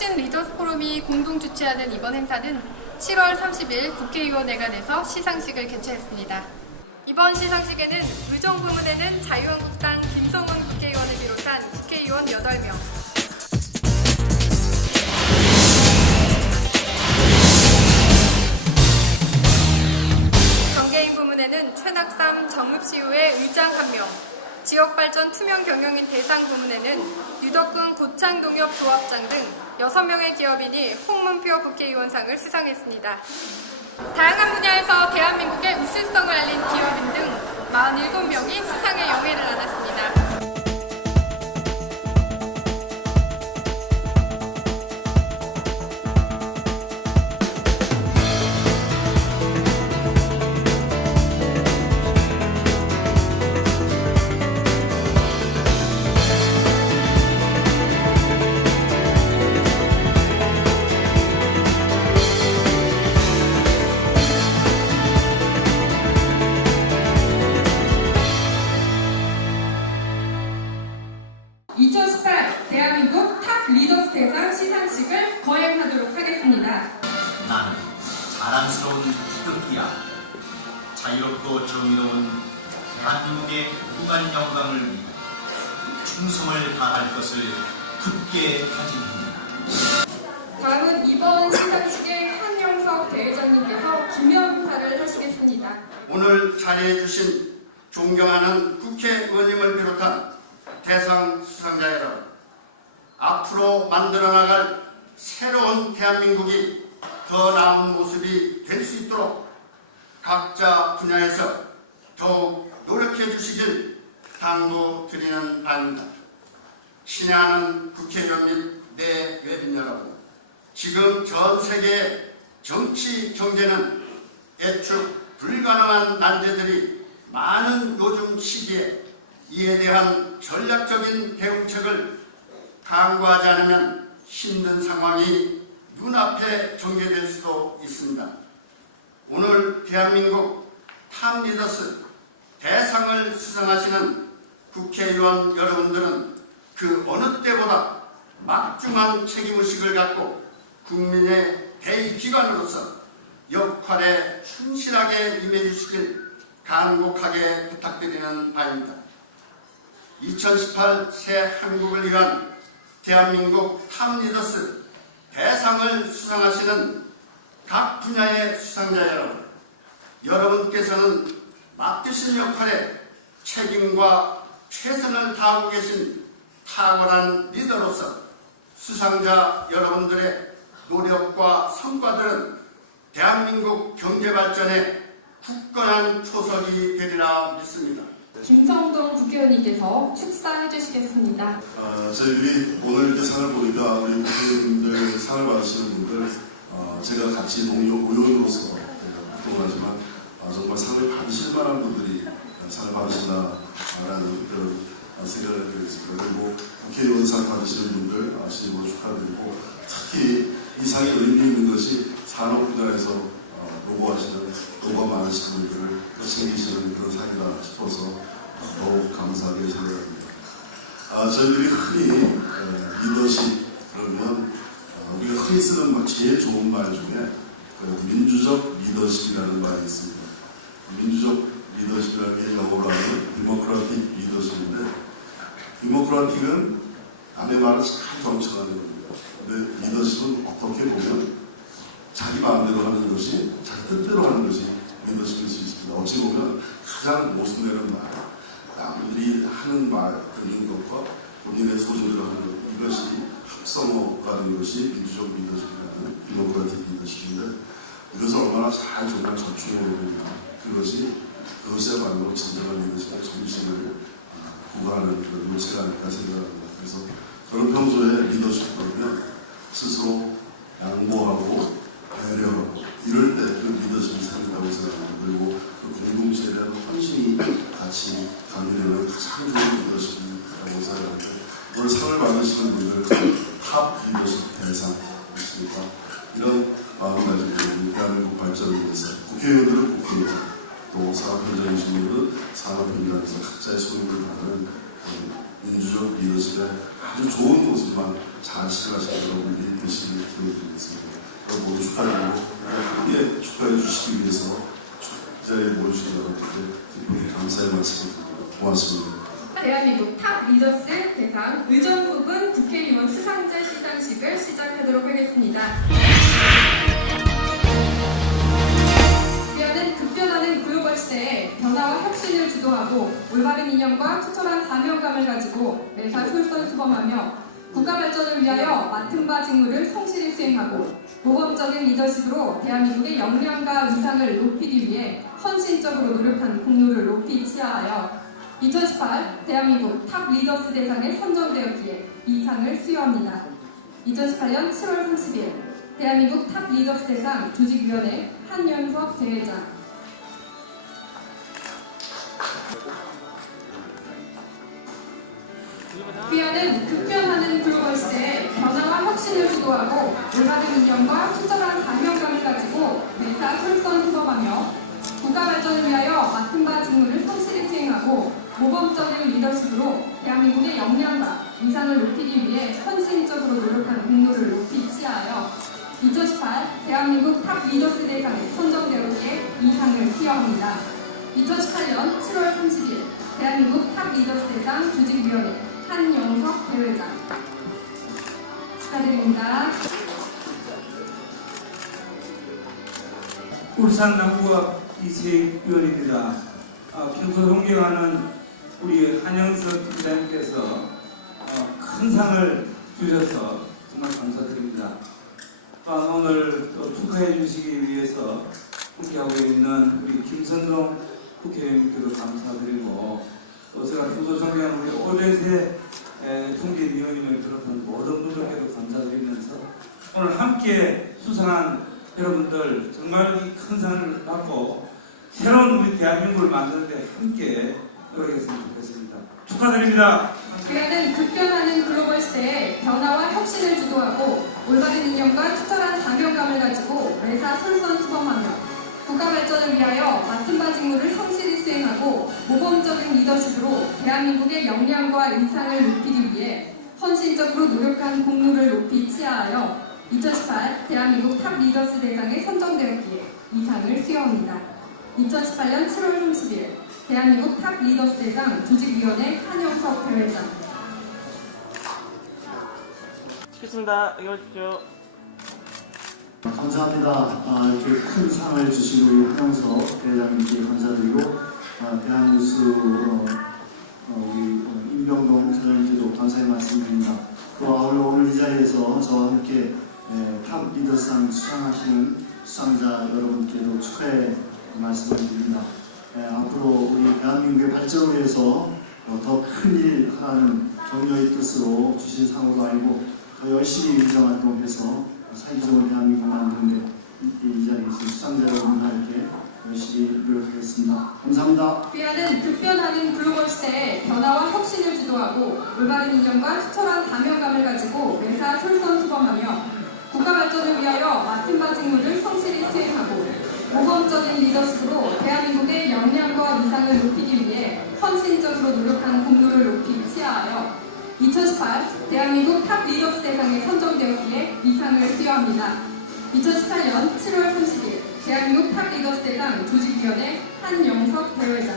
혁신 리더스 포럼이 공동 주최하는 이번 행사는 7월 30일 국회의원회관에서 시상식을 개최했습니다. 이번 시상식에는 의정 부문에는 자유한국당 김성훈 국회의원을 비롯한 국회의원 8명, 정계인 부문에는 최낙삼 정읍시의회 의장 1명, 지역발전 투명 경영인 대상 부문에는 유덕근 고창농협 조합장 등 6명의 기업인이 홍문표 국회의원상을 수상했습니다. 다양한 분야에서 다할 것을 굳게 다짐합니다. 다음은 이번 시상식의 한영석 대회장님께서 기념 행사를 하시겠습니다. 오늘 자리해 주신 존경하는 국회의원님을 비롯한 대상 수상자 여러분, 앞으로 만들어 나갈 새로운 대한민국이 더 나은 모습이 될 수 있도록 각자 분야에서 더욱 노력해 주시길 당부드리는 바입니다. 신뢰하는 국회의원 및 내 외빈 여러분, 지금 전 세계 정치 경제는 예측 불가능한 난제들이 많은 요즘 시기에 이에 대한 전략적인 대응책을 강구하지 않으면 힘든 상황이 눈앞에 전개될 수도 있습니다. 오늘 대한민국 탑 리더스 대상을 수상하시는 국회의원 여러분들은 그 어느 때보다 막중한 책임의식을 갖고 국민의 대의기관으로서 역할에 충실하게 임해 주시길 간곡하게 부탁드리는 바입니다. 2018 새 한국을 위한 대한민국 탑 리더스 대상을 수상하시는 각 분야의 수상자 여러분, 여러분께서는 맡으신 역할에 책임과 최선을 다하고 계신 탁월한 리더로서 수상자 여러분들의 노력과 성과들은 대한민국 경제 발전에 굳건한 초석이 되리라 믿습니다. 김성동 국회의원님께서 축사해 주시겠습니다. 어, 저희들이 오늘 이렇게 상을 보니까 우리 국회의원님들 상을 받으시는 분들 어, 제가 같이 동료 의원으로서 활동하지만 어, 정말 상을 받으실 만한 분들이 어, 상을 받으신다라는 그런 어, 생각을 드리겠습니다. 그리고 국회의원 상 받으시는 분들 어, 진심으로 축하드리고 특히 이 상의 의미 있는 것이 산업 분야에서 어, 노고하시는 노고가 많으신 분들을 또 챙기시는 그런 상이다 싶어서 어, 더욱 감사하게 생각합니다. 아, 저희들이 흔히 어, 리더십 그러면 어, 우리가 흔히 쓰는 말, 제일 좋은 말 중에 그 민주적 리더십이라는 말이 있습니다. 민주적 리더십이라는 게 영어로 하면 디모크라틱 리더십인데 디모크라틱은 남의 말을 잘 경청하는 겁니다. 근데 리더십은 어떻게 보면 자기 마음대로 하는 것이 자기 뜻대로 하는 것이 리더십일 수 있습니다. 어찌 보면 가장 모순되는 말, 남들이 하는 말 듣는 것과 본인의 소신대로 하는 것 이것이 합성어가 된 것이 민주적 리더십이라는 디모크라틱 리더십인데 이것을 얼마나 잘 정말 저축해 오느냐 그것이 그것이야말로 진정한 리더십의 정신을 그런 요체가 아닐까 생각합니다. 그래서 저는 평소에 리더십 그러면 스스로 양보하고 배려하고 이럴 때 그 리더십이 생긴다고 생각합니다. 그리고 그 공동체에 대한 헌신이 같이 가미되는 가장 좋은 리더십이라고 생각하는데 오늘 상을 받으시는 분들 탑 리더십 대상이십니까? 이런 마음가짐 때문에 대한민국 발전을 위해서 국회의원들은 국회의원 또 산업현장이신 분들은 산업 현장에서 각자의 소임을 다하는 민주적 리더십의 아주 좋은 모습만 잘 시작하시는 여러분들이 되시길 기원드리겠습니다. 여러분 모두 축하드리고 함께 축하해 주시기 위해서 축제에 모여주신 여러분들 깊은 감사의 말씀을 드립니다. 고맙습니다. 대한민국 탑 리더스 대상 의전 부분 국회의원 수상자 시상식을 시작하도록 하겠습니다. 급변하는 글로벌 시대에 변화와 혁신을 주도하고 올바른 이념과 투철한 사명감을 가지고 매사 솔선수범하며 국가 발전을 위하여 맡은 바 직무를 성실히 수행하고 모범적인 리더십으로 대한민국의 역량과 위상을 높이기 위해 헌신적으로 노력한 공로를 높이 치하하여 2018 대한민국 탑 리더스 대상에 선정되었기에 이 상을 수여합니다. 2018년 7월 30일 대한민국 탑 리더스 대상 조직위원회 한연석 대회장 귀하는 급변하는 글로벌 시대에 변화와 혁신을 주도하고 올바른 이념과 투철한 사명감을 가지고 매사 솔선수범하며 국가 발전을 위하여 맡은 바 직무를 성실히 수행하고 모범적인 리더십으로 대한민국의 역량과 위상을 높이기 위해 헌신적으로 노력한 공로를 높이 치하여 2018 대한민국 탑 리더스 대상에 선정되었기에 이 상을 수여합니다. 2018년 7월 30일 대한민국 탑 리더스 대상 조직위원회 한영석 대회장 축하드립니다. 울산 남부갑 이세익 의원입니다. 어, 평소 존경하는 우리 한영석 팀장님께서 어, 큰 상을 주셔서 정말 감사드립니다. 아, 오늘 또 축하해 주시기 위해서 함께하고 있는 우리 김선동 국회의원님께도 감사드리고 또 제가 존경하는 우리 오대세 에, 통계위원님을 비롯한 모든 분들께도 감사드리면서 오늘 함께 수상한 여러분들 정말 이큰 상을 받고 새로운 우리 대한민국을 만드는데 함께 노력했으면 좋겠습니다. 축하드립니다. 그야는 급변하는 글로벌 시대에 변화와 혁신을 주도하고 올바른 이념과 투철한 사명감을 가지고 매사 솔선수범하며 국가 발전을 위하여 맡은 바 직무를 성실히 수행하고 모범적인 리더십으로 대한민국의 역량과 위상을 높이기 위해 헌신적으로 노력한 공로를 높이 치하하여 2018 대한민국 탑 리더스 대상에 선정되었기에 이 상을 수여합니다. 2018년 7월 30일 대한민국 탑 리더스 대상 조직위원회 한영석 대회장 좋습니다. 여기 오십시오. 감사합니다. 아, 이렇게 큰 상을 주신 우리 한영석 대회장님께 감사드리고 아, 대한뉴스 어, 어, 우리 어, 임병동 사장님께도 감사의 말씀드립니다. 또 아울러 오늘 이 자리에서 저와 함께 에, 탑 리더상 수상하시는 수상자 여러분께도 축하의 말씀을 드립니다. 에, 앞으로 우리 대한민국의 발전을 위해서 어, 더 큰 일 하라는 격려의 뜻으로 주신 상으로 알고 더 열심히 의정활동해서 좋은 대한민국 만드는데 이, 이 자리에서 수상자 여러분과 함께 열심히 노력하겠습니다. 감사합니다. 귀하는 급변하는 글로벌 시대에 변화와 혁신을 주도하고 올바른 이념과 투철한 사명감을 가지고 매사 솔선수범하며 국가 발전을 위하여 맡은 바 직무를 성실히 수행하고 모범적인 리더십으로 대한민국의 역량과 위상을 높이기 위해 헌신적으로 노력한 공로를 높이 치하하여 2018 대한민국 탑 리더스 대상에 선정되었기에 이 상을 수여합니다. 2018년 7월 30일 대한민국 탑 리더스 대상 조직위원회 한영석 대회장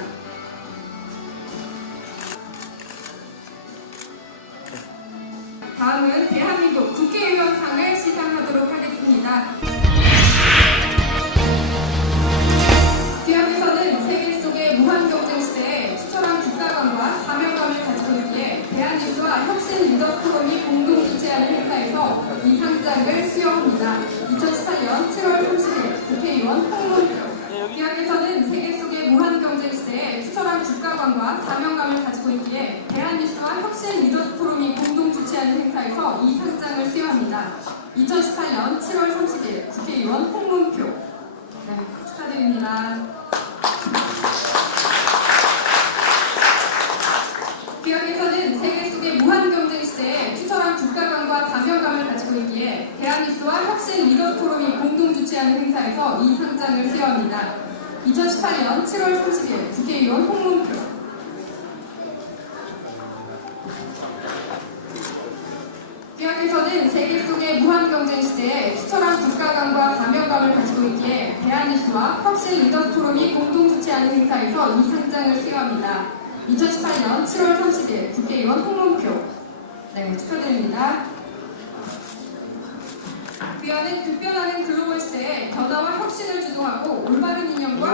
다음은 대한민국 국회의원상을 시상하도록 하겠습니다. 주최하는 행사에서 이 상장을 수여합니다. 2018년 7월 30일 국회의원 홍문표 기업에서는 세계 속의 무한 경쟁 시대에 추천한 국가관과 사명감을 가지고 있기에 대한뉴스와 혁신 리더 포럼이 공동 주최하는 행사에서 이 상장을 수여합니다. 2018년 7월 30일 국회의원 홍문표 네, 축하드립니다. 대한뉴스와 혁신 리더 포럼이 공동 주최하는 행사에서 이 상장을 수여합니다. 2018년 7월 30일 국회의원 홍문표 대한민국에서는 세계 속의 무한 경쟁 시대에 투철한 국가감과 사명감을 가지고 있기에 대한뉴스와 혁신 리더 포럼이 공동 주최하는 행사에서 이 상장을 수여합니다. 2018년 7월 30일 국회의원 홍문표 네, 축하드립니다. 위원은 급변하는 글로벌 시대에 변화와 혁신을 주도하고 올바른.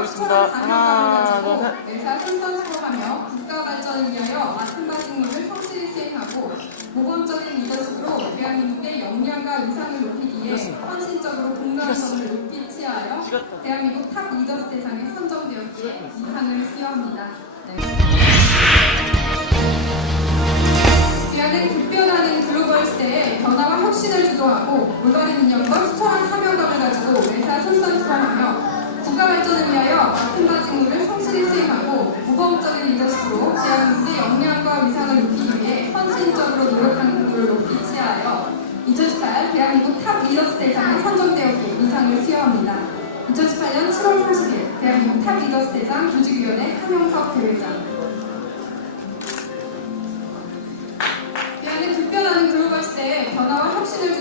투철한 사명감을 하나, 가지고. 매사 선선수고하며 국가 발전을 위하여 맡은 바 직무를 성실히 수행하고 모범적인 리더십으로 대한민국의 역량과 위상을 높이기 위해 헌신적으로 공로한성을 높이 취하여 대한민국 탑 리더스 대상에 선정되었기에 이 상을 수여합니다. 네. 위안은 급변하는 글로벌 시대에 변화와 혁신을 주도하고 올바른 인연과 수철한 사명감을 가지고 매사 솔선수범하며 국가 발전을 위하여 맡은 바 직무를 성실히 수행하고 모범적인 리더십으로 대한민국의 역량과 위상을 높이기 위해 헌신적으로 노력하는 공부를 높이 취하여 2018 대한민국 탑 리더스 대상에 선정되었기에 이 상을 수여합니다. 2018년 7월 30일 대한민국 탑 리더스 대상 조직위원회 한영석 대회장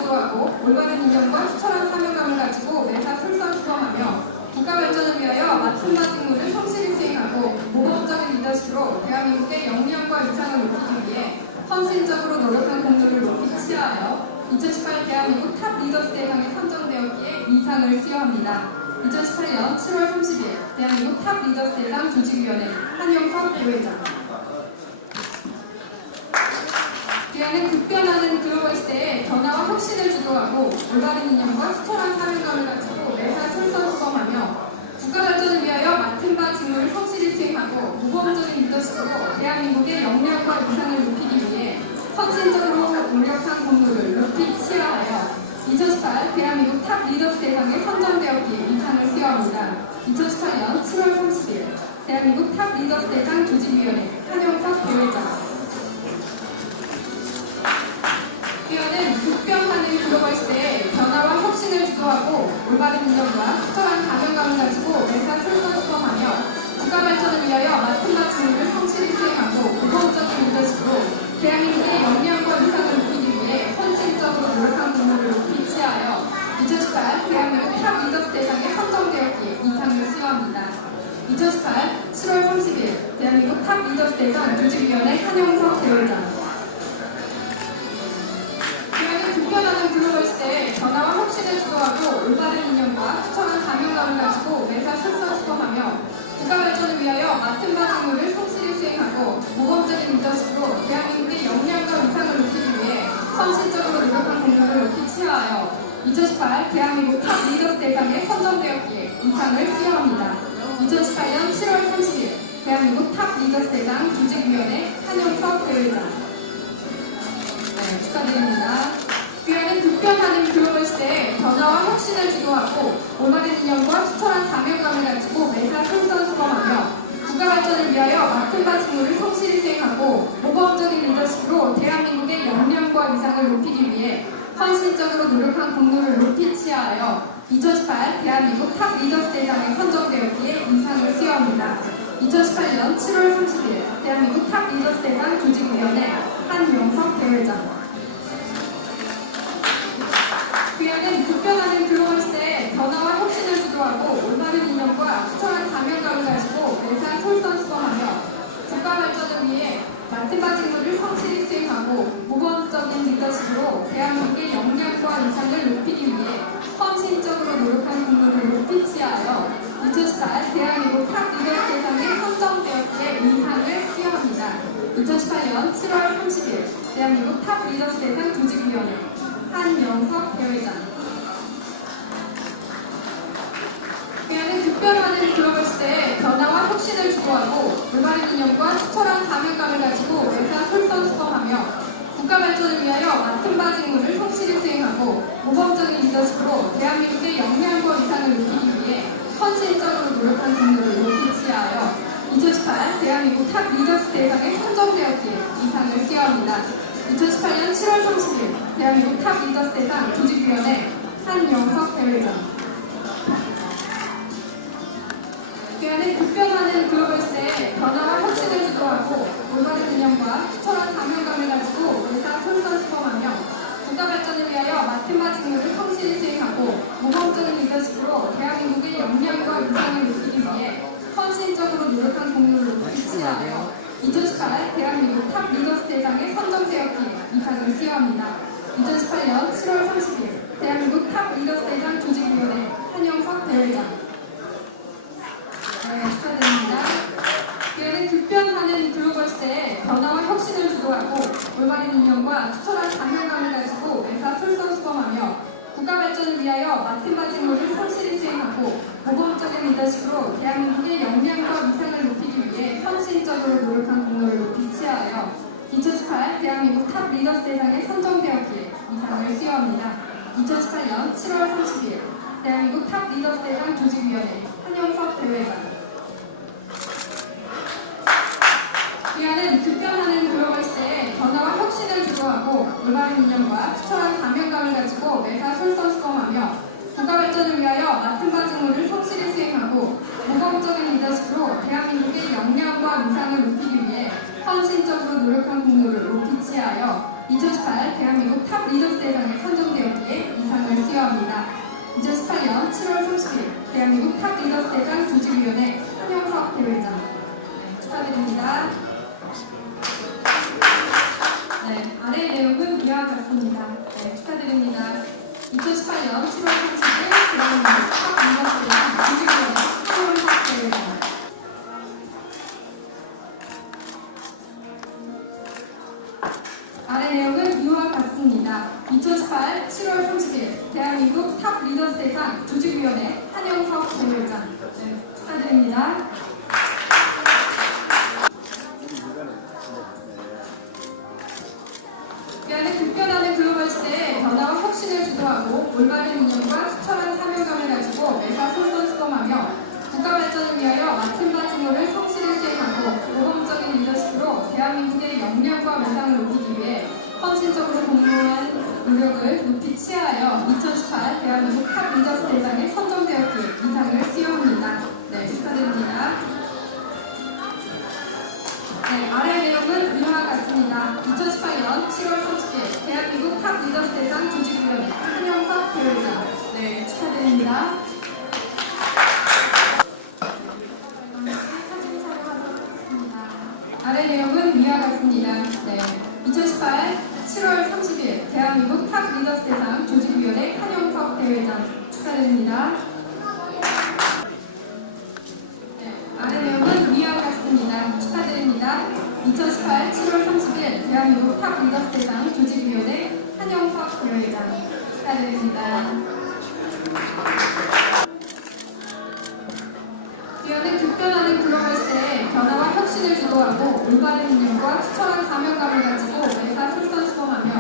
주도하고 올바른 인정과 투철한 사명감을 가지고 매사 솔선수범하며 국가 발전을 위하여 맡은 바 직무를 성실히 수행하고 모범적인 리더십으로 대한민국의 역량과 위상을 높이기 위해 헌신적으로 노력한 공로를 높이 취하여 2018 대한민국 탑 리더스 대상에 선정되었기에 이 상을 수여합니다. 2018년 7월 30일 대한민국 탑 리더스 대상 조직위원회 한영석 부회장 대안은 급변하는 글로벌 시대에 변화와 혁신을 주도하고 올바른 인연과 수철한 사명감을 가지고 매사 솔선수범하며 국가 발전을 위하여 맡은 바 직무를 성실히 수행하고 모범적인 리더십으로 대한민국의 역량과 위상을 높이기 위해 헌신적으로 노력한 공로를 높이 취하하여 2018 대한민국 탑 리더스 대상에 선정되었기에 이 상을 수여합니다. 2018년 7월 30일 대한민국 탑 리더스 대상 조직위원회 한영석 대회장 가명감을 가지고 매사 솔선수범하며 국가 발전을 위하여 맡은 바 직무를 성실히 수행하고 모범적인 리더십으로 대한민국의 역량과 위상을 높이기 위해 헌신적으로 노력한 공로를 취하여 2018 대한민국 탑 리더스 대상에 선정되었기에 이 상을 수여합니다. 2018 7월 30일 대한민국 탑 리더스 대상 조직위원회 한영석 대회장 사명감을 가지고 매사 솔선수범하며 국가 발전을 위하여 맡은 바 직무를 성실히 수행하고 모범적인 리더십으로 대한민국의 역량과 위상을 높이기 위해 헌신적으로 노력한 공로를 취하하여 2018 대한민국 탑 리더스 대상에 선정되었기에 이 상을 수여합니다. 2018년 7월 30일 대한민국 탑 리더스 대상 조직위원회 한영석 대회장 네, 축하드립니다. 귀하는 급변 하는 글로벌 시대에 변화와 혁신을 주도하고 올바른 인연과 수철한 사명감을 가지고 매사 솔선수범하며 국가 발전을 위하여 맡은 바 직무를 성실히 수행하고 모범적인 리더십으로 대한민국의 역량과 위상을 높이기 위해 헌신적으로 노력한 공로를 높이 취하여 2018 대한민국 탑 리더스 대상에 선정되었기에 이 상을 수여합니다. 2018년 7월 30일 대한민국 탑 리더스 대상 조직위원회 한용석 대회장 솔선수범하며 국가 발전을 위해 맡은 바 직무를 성실히 수행하고 모범적인 리더십으로 대한민국의 역량과 위상을 높이기 위해 헌신적으로 노력한 공로를 높이 취하여 2018 대한민국 탑 리더스 대상에 선정되었기에 이 상을 수여합니다. 2018년 7월 30일 대한민국 탑 리더스 대상 조직위원회 한영석 대회장 위안은 급변하는 글로벌 시대에 변화와 혁신을 주도하고 올바른 인연과 투철한 사명감을 가지고 매사 솔선수범하며 국가 발전을 위하여 맡은 바 직무를 성실히 수행하고 모범적인 리더십으로 대한민국의 역량과 위상을 높이기 위해 헌신적으로 노력한 공로를 높이 취하여 2018 대한민국 탑 리더스 대상에 선정되었기에 이 상을 수여합니다. 2018년 7월 30일 대한민국 탑 리더스 대상 조직위원회 한영석 대회장 교회는 급변하는 글로벌 시대에 변화와 혁신을 주도하고 올바른 인연과 투철한 사명감을 가지고 매사 솔선수범하며 국가 발전을 맡은 바 직무를 성실히 수행하고 모범적인 리더십으로 대한민국의 역량과 위상을 높이기 위해 헌신적으로 노력한 공로를 높이 치하여 2018 대한민국 탑 리더스 대상에 선정되었기에 이 상을 수여합니다. 2018년 7월 30일 대한민국 탑 리더스 대상 조직위원회 한영석 대회장 네, 축하드립니다. 기회는 급변하는 글로벌 시대에 변화와 혁신을 주도하고 올바른 운영과 투철한 방향감을 가지고 매사 솔선수범하며 국가 발전을 위하여 맡은 바 직무를 성실히 수행하고 모범적인 리더십으로 대한민국의 역량과 위상을 높이기 위해 헌신적으로 노력한 공로를 높이 치하여 2018 대한민국 탑 리더스 대상에 선정되었기에 이상을 수여합니다. 2018년 7월 30일 대한민국 탑 리더스 대상 조직위원회 한영석 대회장 위안은 급변하는 글로벌 시대에 변화와 혁신을 주도하고 올바른 운영과 투철한 사명감을 가지고 매사 솔선수범하며 국가 발전을 위하여 맡은 바 직무를 성실히 수행하고 리더십으로 대한민국의 역량과 위상을 높이기 위해 헌신적으로 노력한 공로를 높이 치하여 2018 대한민국 탑 리더스 대상에 선정되었기에 이상을 수여합니다. 2018년 7월 30일 대한민국 탑 리더스 대상 조직위원회 한영석 대회장 네, 축하드립니다. 네, 아래 내용은 이와 같습니다. 네, 축하드립니다. 2018년 7월 30일 대한민국 탑 리더스 대상 조직위원회 위하여 맡은 바 직무를 성실히 수행하고 모범적인 리더십으로 대한민국의 역량과 위상을 높이기 위해 헌신적으로 공모한 노력을 높이 치하여 2018 대한민국 탑 리더스 대상에 선정되었기에 이상을 수여합니다. 네, 축하드립니다. 네, 아래 내용은 이와 같습니다. 2018년 7월 30일 대한민국 탑 리더스 대상 조직위원회 한영석 대회장 네, 축하드립니다. 사진 촬영하도록 하겠습니다. 아래 같습니다. 네, 2018 7월 30일 대한민국 탑 리더스 대상 조직위원회 한영석 대회장 축하드립니다. 네, 아래 내용은 위와 같습니다. 축하드립니다. 2018 7월 30일 대한민국 탑 리더스 대상 올바른 운영과 투철한 사명감을 가지고 매사 솔선수범하며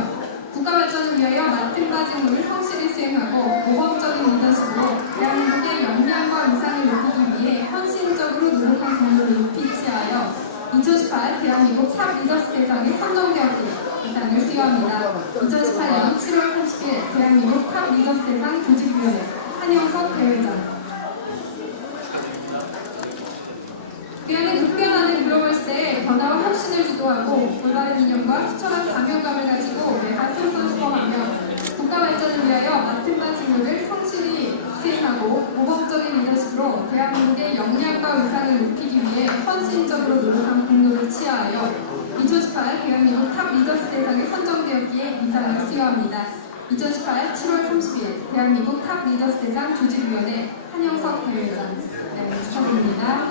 국가 발전을 위하여 맡은 바 직무를 성실히 수행하고 모범적인 리더십으로 대한민국의 역량과 위상을 높이기 위해 헌신적으로 노력한 공로를 높이 치하여 2018 대한민국 탑 리더스 대상에 선정되었기에 이상을 수여합니다. 2018년 7월 30일 대한민국 탑 리더스 대상 조직위원회 한영석 대회장 위안은 급변하는 글로벌 시대에 변화와 혁신을 주도하고 올바른 운영과 투철한 사명감을 가지고 매사 솔선수범하며 국가 발전을 위하여 맡은 바 직무를 성실히 수행하고 모범적인 리더십으로 대한민국의 역량과 위상을 높이기 위해 헌신적으로 노력한 공로를 치하여 2018 대한민국 탑 리더스 대상에 선정되었기에 이상을 수여합니다. 2018 7월 30일 대한민국 탑 리더스 대상 조직위원회 한영석 대회장 네, 축하드립니다.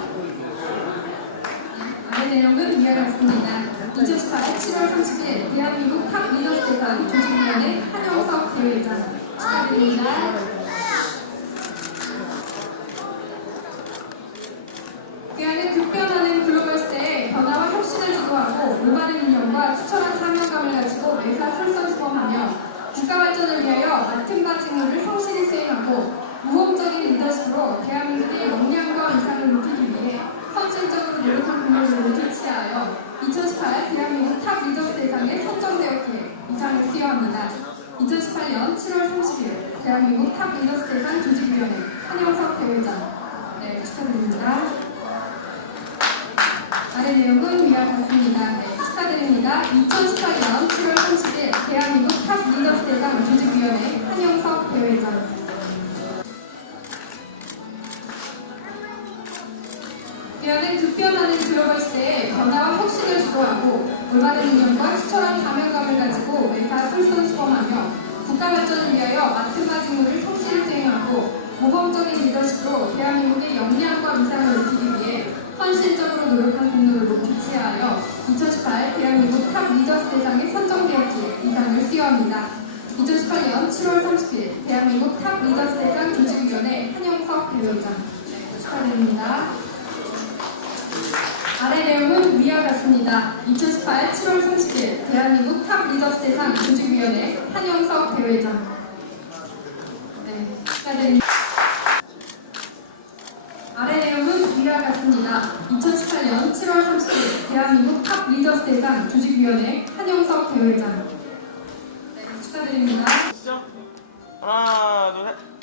아래 내용은 이와 같습니다. 2018 7월 30일 대한민국 탑 리더스 대상 조직위원회 한영석 대회장 축하드립니다. 위안은 급변하는 글로벌 시대에 변화와 혁신을 주도하고 올바른 운영과 투철한 사명감을 가지고 매사 솔선수범하며 국가 발전을 위하여 맡은 바 직무를 성실히 수행하고 모범적인 리더십으로 대한민국의 역량과 위상을 높이기 위해 헌신적으로 노력한 공로를 모두 치하여 2018 대한민국 탑 리더스 대상에 선정되었기에 이상을 수여합니다. 2018년 7월 30일 대한민국 탑 리더스 대상 조직위원회 한영석 대회장 네, 축하드립니다. 아래 내용은 위와 같습니다. 네, 축하드립니다. 2018년 7월 30일 대한민국 탑 리더스 대상 조직위원회 한영석 대회장 위원회 득표하는 올바른 이념과 추천한 사명감을 가지고 매사 솔선수범하며 국가 발전을 위하여 맡은 바 직무를 성실히 수행하고 모범적인 리더십으로 대한민국의 역량과 위상을 높이기 위해 헌신적으로 노력한 공로를 높이 치하여 2018 대한민국 탑 리더스 대상에 선정되었기에 이상을 수여합니다. 2018년 7월 30일 대한민국 탑 리더스 대상 조직위원회 한영석 대회장 네, 축하드립니다. 같습니다. 2018 7월 30일 대한민국 탑 리더스 대상 조직위원회 한영석 대회장 네, 축하드립니다. 아래 내용은 위와 같습니다. 2018년 7월 30일 대한민국 탑 리더스 대상 조직위원회 한영석 대회장 네, 축하드립니다. 시죠? 하나, 둘, 셋.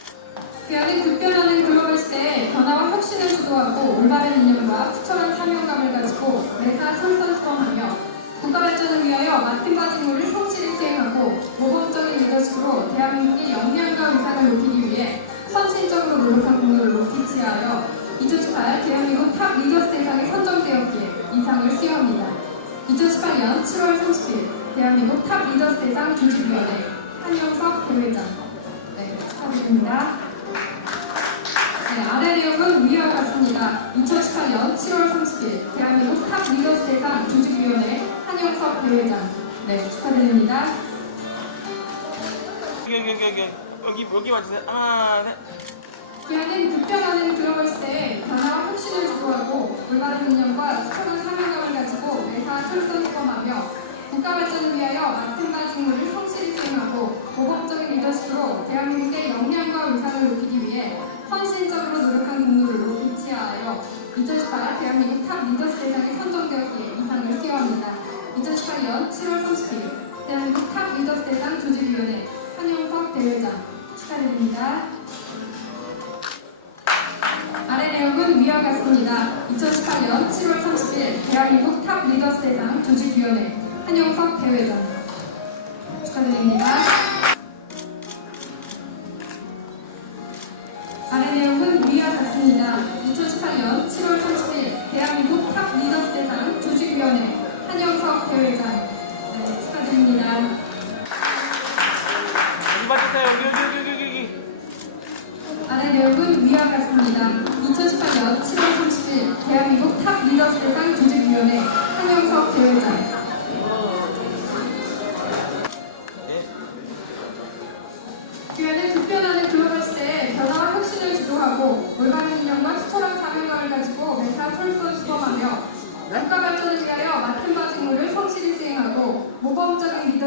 대안은 급변하는 글로벌 시대에 변화와 혁신을 주도하고 올바른 이념과 추천한 사명감을 가지고 매사 솔선수범하며 국가 발전을 위하여 맡은 바 직무를 성실히 수행하고 모범적인 리더십으로 대한민국의 역량과 위상을 높이기 위해 헌신적으로 노력한 공로를 높이 치하여 2018 대한민국 탑 리더스 대상에 선정되었기에 이상을 수여합니다. 2018년 7월 30일 대한민국 탑 리더스 대상 조직위원회 한영석 대회장 네, 축하드립니다. 네, 아래 내용은 위와 같습니다. 2018년 7월 30일 대한민국 탑 리더스 대상 조직위원회 한영석 대회장 네, 축하드립니다. 여기, 여기, 여기, 여기. 여기, 와주세요. 하나, 셋. 기아는 급변하는 글로벌 시대에 변화와 혁신을 주도하고 올바른 이념과 수천한 사명감을 가지고 매사 솔선수범하며 국가 발전을 위하여 맡은 바 직무를 성실히 수행하고 모범적인 리더십으로 대한민국의 역량과 위상을 높이기 위해 헌신적으로 노력한 공로를 높이 치하여 2018 대한민국 탑 리더스 대상에 선정되었기에 이상을 수여합니다. 2018년 7월 30일 대한민국 탑 리더스 대상 조직위원회 한영석 대회장 축하드립니다. 아래 내용은 위와 같습니다. 2018년 7월 30일 대한민국 탑 리더스 대상 조직위원회 한영석 대회장 축하드립니다.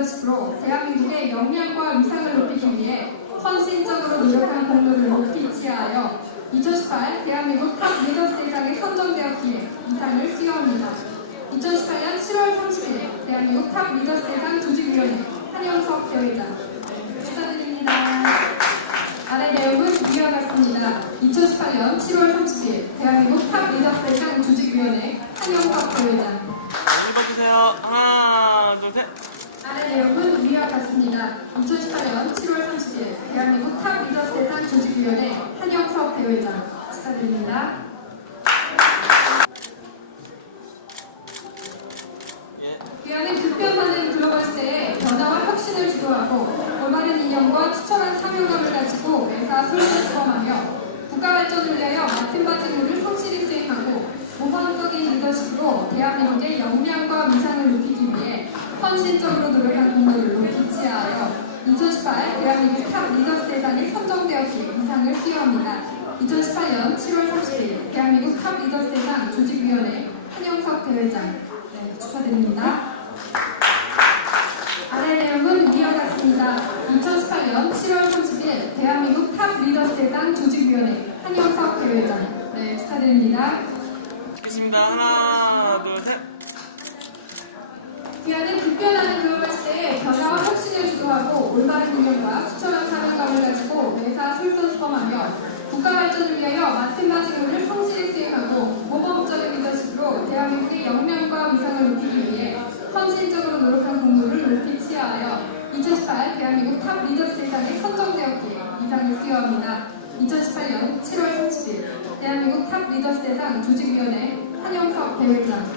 리더십으로 대한민국의 역량과 위상을 높이기 위해 헌신적으로 노력한 공로를 높이 치하여 2018 대한민국 탑 리더스 대상에 선정되었기에 이상을 수여합니다. 2018년 7월 30일 대한민국 탑 리더스 대상 조직위원회 한영석 대회장 축하드립니다. 아래 내용은 위와 같습니다. 2018년 7월 30일 대한민국 탑 리더스 대상 조직위원회 한영석 대회장 여기 봐주세요. 하나, 둘, 셋. 아래 내용은 위와 같습니다. 2018년 7월 30일 대한민국 탑 리더스 대상 조직위원회 한영석 대회장 축하드립니다. 예. 귀하는 급변하는 글로벌 시대에 변화와 혁신을 주도하고 올바른 이념과 추천한 사명감을 가지고 매사 솔선수범하며 국가 발전을 위하여 맡은 바 직무를 성실히 수행하고 모범적인 리더십으로 대한민국의 역량과 위상을 높이기 위해 헌신적으로 노력한 공로를 높이 치하여 2018 대한민국 탑 리더스 대상에 선정되었기에 이상을 수여합니다. 2018년 7월 30일 대한민국 탑 리더스 대상 조직위원회 한영석 대회장 네, 축하드립니다. 아래 내용은 위와 같습니다. 2018년 7월 30일 대한민국 탑 리더스 대상 조직위원회 한영석 대회장 네, 축하드립니다. 있습니다. 하나, 둘, 셋. 귀하는 급변하는 글로벌 시대에 변화와 혁신을 주도하고 올바른 이념과 추천한 사명감을 가지고 매사 솔선수범하며 국가 발전을 위하여 맡은 바 직무를 성실히 수행하고 모범적인 리더십으로 대한민국의 역량과 위상을 높이기 위해 헌신적으로 노력한 공로를 높이 치하여 2018 대한민국 탑 리더스 대상에 선정되었기에 이상을 수여합니다. 2018년 7월 30일 대한민국 탑 리더스 대상 조직위원회 한영석 대회장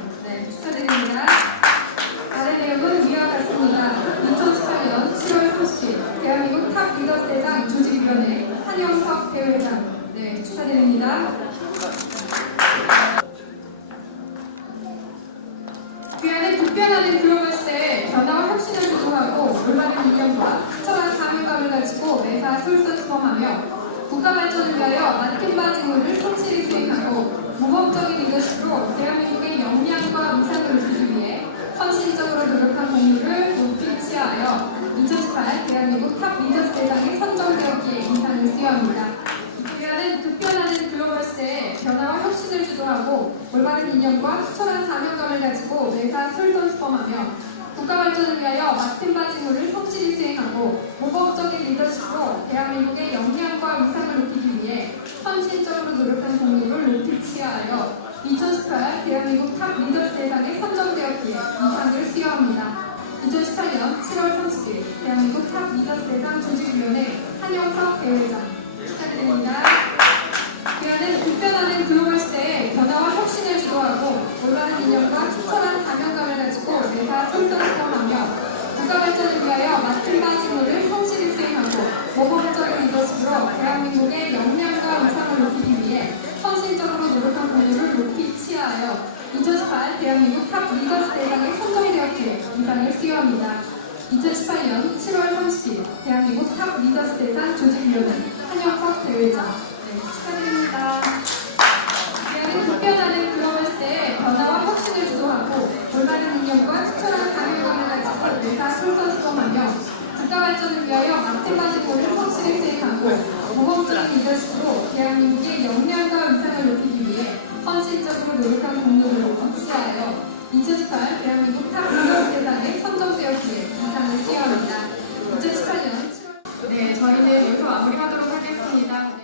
올바른 이념과 투철한 사명감을 가지고 매사 솔선수범하며 국가 발전을 위하여 맡은 바 직무를 성실히 수행하고 모범적인 리더십으로 대한민국의 역량과 위상을 높이기 위해 헌신적으로 노력한 공로를 높이 치하여 2018 대한민국 탑 리더스 대상에 선정되었기에 인상을 수여합니다. 2018년 7월 30일 대한민국 탑 리더스 대상 조직위원회 한영석 대회장 축하드립니다. 기아는 급변하는 글로벌 주도하고 올바른 이념과 투철한 사명감을 가지고 매사 솔선수범하며 국가 발전을 위하여 맡은 바 직무를 성실히 수행하고 모범적인 리더십으로 대한민국의 역량과 위상을 높이기 위해 헌신적으로 노력한 공로를 높이 치하여 2018 대한민국 탑 리더스 대상에 선정되었기에 인상을 수여합니다. 2018년 7월 30일 대한민국 탑 리더스 대상 조직위원회 한영석 대회장 네, 축하드립니다. 급변하는 글로벌 시대에 변화와 혁신을 주도하고 이념과 투철한 사명감을 가지고 매사 솔선수범하며 국가 발전을 위하여 직무를 성실히 수행하고 모범적인 리더십으로 대한민국의 역량과 위상을 높이기 위해 헌신적으로 노력한 공로를 성취하여 2018 대한민국 탑 리더스 대상에 선정되었기에 인상을 수여합니다. 2018년 7월 네, 저희는 여기서 마무리하도록 하겠습니다.